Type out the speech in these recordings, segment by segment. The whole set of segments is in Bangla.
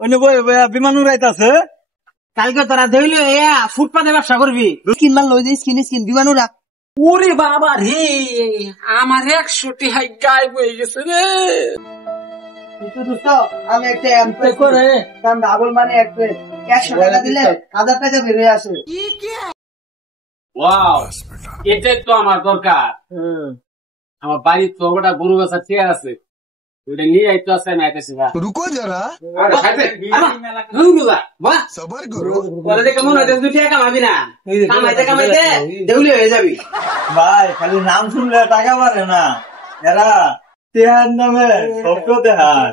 অন্য বিমান উড়াইতেছে। কালকে তোরা ধরলে ফুটপাতে ব্যবসা করবি। স্কিন মাল লই যে স্কিন বিমান উড়া। ওরে বাবা রে, আমার 100টি হাই গায়েব হয়ে গেছে রে। আমি একটা করে ডাবল মানে 100 টাকা দিলে 1000 টাকা বেরিয়ে আসে। ওয়াও, এটাই তো আমার দরকার। আমার বাড়ির তো গোটা গরু গাছা ঠিক আছে, ওটা নিয়ে আইতো আছে। আমি আইতেছি। रुको जरा सबर करो। কেমন হয় 2 টাকা কামাবি না, কামাইতে দেউলি হয়ে যাবি। ভাই খালি নাম শুনলে টাকা পারে না, এরা তেহার নামে শব্দ দেহার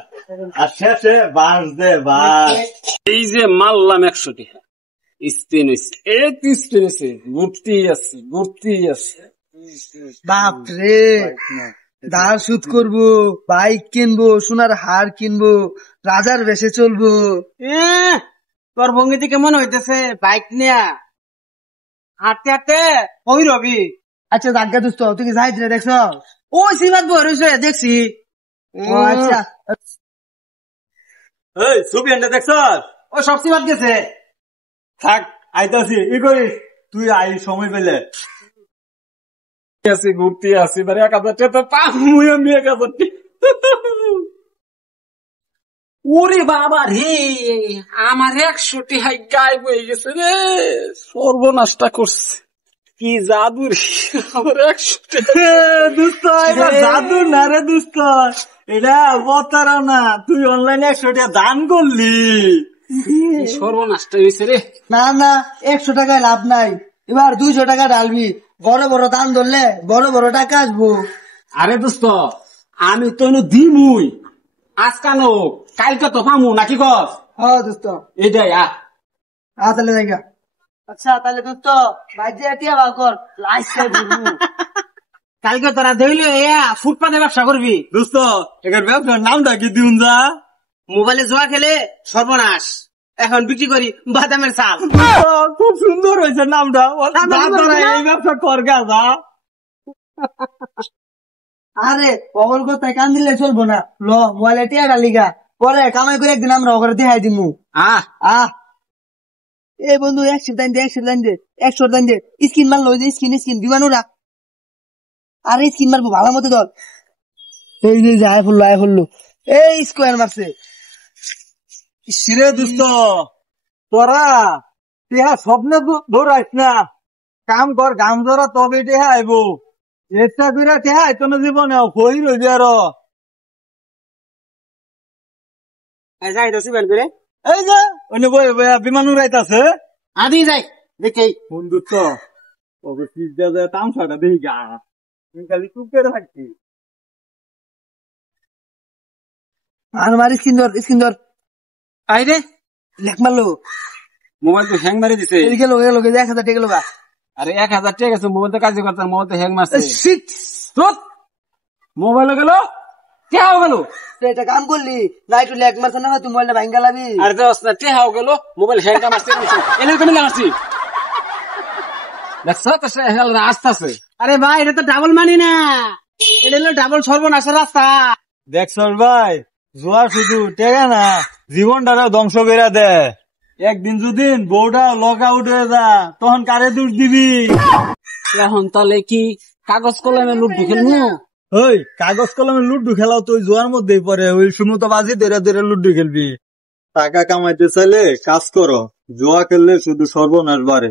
আর শেষে বাস দে বাস। এই যে মারলাম 100 টাকা স্পিন হয়েছে, ঘুরতি আছে। বাপরে, ধার সুদ করবো, বাইক কিনবো, সোনার হার কিনবো, রাজার বেশে চলবো। তোর ভঙ্গিতে কেমন হইতেছে বাইক নিয়া হাঁটতে হাঁটতে ওই রবি। আচ্ছা জাগা দোস্ত, তুই কি যাইছ রে? দেখছ ওই সিবাত বইছে দেখছি। ও আচ্ছা, এই ছবি আনতে দেখছ? ও সব সিবাত গেছে। থাক আইতাছি, ই করিস তুই আই সময় পেলে। ঘুরতে আসি মানে 1000 টাকা তো পামুই আমি 1000 টাকা। ওরে বাবা রে, আমার 100টি হাই গায়েব হয়ে গেছে রে। সর্বনাশটা করছে কি জাদু রে আমার 100 টাকা। দোস্ত এটা জাদু না রে দোস্ত, এটা প্রতারণা। তুই অনলাইনে 100 টাকা দান করলি। সর্বনাশটা হয়েছে রে। না না, 100 টাকায় লাভ নাই। এবার 200 টাকা ঢালবি, বড় বড় দান ধরলে বড় বড় টাকা আসবো। আরে দোস্ত, আমি তো দিমুই আজকানো, কালকে তো পামু নাকি কস? হ্যাঁ দোস্ত, এটাই তাহলে জায়গা। আচ্ছা তাহলে দোস্ত বাইরে এটিয়া বার কর, লাইস কালকে তোরা ধরলে ফুটপাতে ব্যবসা করবি। দোস্ত এখানে ব্যবসার নামটা কি দিউন যা? মোবাইলে জোয়া খেলে সর্বনাশ, এখন বিক্রি করি বাদামের চাল। খুব সুন্দর হয়েছে নামটা। এই ব্যবসা কর গা যা। আরে অগল কথায় কান দিলে চলবো না। ল মোবাইলে টিয়া ডালিগা, পরে কামাই করে একদিন আমরা ওখানে দেখাই দিমু। আহ এ বন্ধু 100 দান দে 100 দান দে। স্কিন মাল লই যে স্কিন বিমান উড়া। আরে স্কিন মারবো ভালো মতো ধর। এই যে আয় ফুললো এই স্কোয়ার মারছে। সিরে দোস্ত তোরা টেহা স্বপ্নে ধরাইস না, কাম কর গাম ধরা তবে টেহা আইব। চেষ্টা করে টেহা আইতো না জীবনে হই রইবি। আরো এই যে অন্য বিমান উড়াইতাছে। আদি যাই দেখে বন্ধুত্ব ওকে ফিস দেওয়া যায় তামসাটা দেখি গা। তুমি খালি চুপ করে থাকছি। আর মারি স্কিন ধর। আইরে লেখ মারলো, মোবাইল তো হ্যাং মারি দিছে। গেল 1000 টাকা গেল গা। আরে 1000 টাকা গেছে, মোবাইল তো কাজে করতাম, মোবাইল তো হ্যাং মারছে। শিট, মোবাইল গেল টেহাও গেল। এটা কাম করলি না, একটু লেখ মারছে না তুই মোবাইলটা ভাঙ্গা লাবি। আরে দোস্ত না, টেহাও গেল, মোবাইল হ্যাংটা মারছে। এনে তুমি লাগাচ্ছি দেখছো তো সে রাস্তা আছে। আরে ভাই এটা তো ডাবল মানি না, এটা হলো ডাবল সর্বনাশের রাস্তা। দেখছ ভাই, জোয়া শুধু টেকা না জীবনটা ধ্বংস করে দে। একদিন দুদিন বউটা লক আউট হয়ে যা, তখন কারে দোষ দিবি? এখন তাহলে কি কাগজ কলমে লুড্ডু খেলবো? ওই কাগজ কলমে লুড্ডু খেলাও তো জোয়ার মধ্যেই পড়ে। ওই সময় তো বাজি ধরে লুড্ডু খেলবি। টাকা কামাইতে চাইলে কাজ করো, জোয়া খেললে শুধু সর্বনাশ বাড়ে।